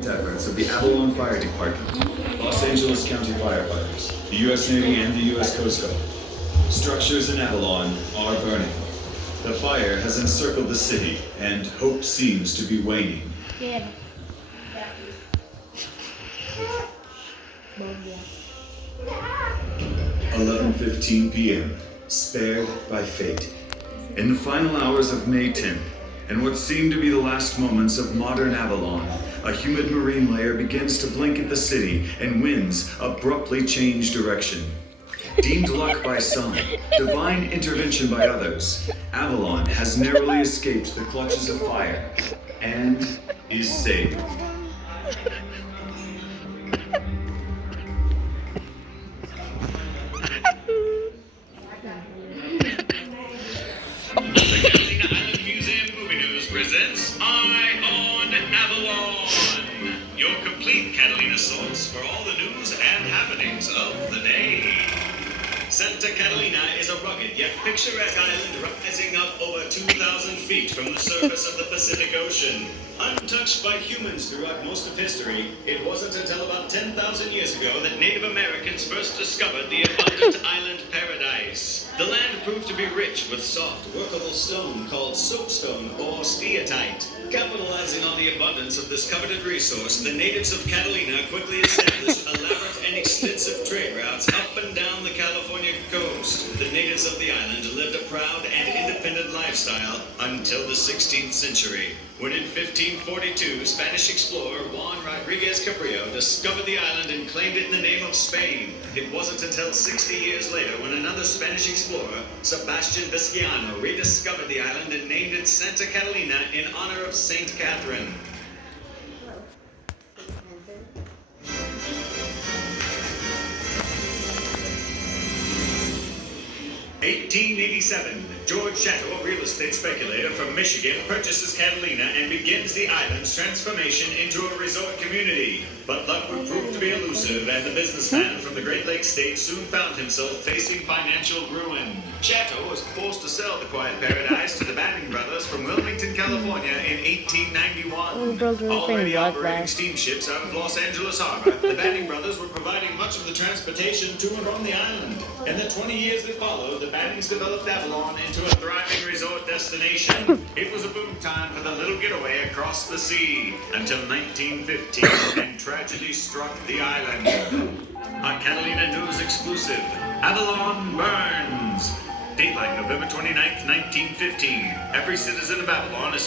Efforts of the Avalon Fire Department, Los Angeles County firefighters, the U.S. Navy, and the U.S. Coast Guard. Structures in Avalon are burning. The fire has encircled the city, and hope seems to be waning. Good. 11:15 p.m. Spared by fate. In the final hours of May 10th, and what seemed to be the last moments of modern Avalon, a humid marine layer begins to blanket the city, and winds abruptly change direction. Deemed luck by some, divine intervention by others, Avalon has narrowly escaped the clutches of fire and is saved. The Catalina Island Museum Movie News presents Eye on Avalon, your complete Catalina source for all the news and happenings of the day. Santa Catalina is a rugged yet picturesque island rising up over 2,000 feet from the surface of the Pacific Ocean. Untouched by humans throughout most of history, it wasn't until about 10,000 years ago that Native Americans first discovered the abundant island paradise. The land proved to be rich with soft, workable stone called soapstone or steatite. Capitalizing on the abundance of this coveted resource, the natives of Catalina quickly established elaborate and extensive trade routes up and down the California coast. The natives of the island lived a proud and independent lifestyle until the 16th century, when in 1542, Spanish explorer Juan Rodriguez Cabrillo discovered the island and claimed it in the name of Spain. It wasn't until 60 years later when another Spanish explorer, Sebastian Vizcaino, rediscovered the island and named it Santa Catalina in honor of Saint Catherine. 1887, George Shatto, a real estate speculator from Michigan, purchases Catalina and begins the island's transformation into a resort community. But luck would prove to be elusive, and the businessman from the Great Lakes state soon found himself facing financial ruin. Shatto was forced to sell the quiet paradise to the Banning brothers from Wilmington, California in 1891. Already operating steamships out of Los Angeles Harbor, the Banning brothers were providing much of the transportation to and from the island. In the 20 years that followed, the Bannings developed Avalon into a thriving resort destination. It was a boom time for the little getaway across the sea until 1915, and tragedy struck the island. A Catalina News exclusive: Avalon burns. Dateline November 29th, 1915. Every citizen of Avalon is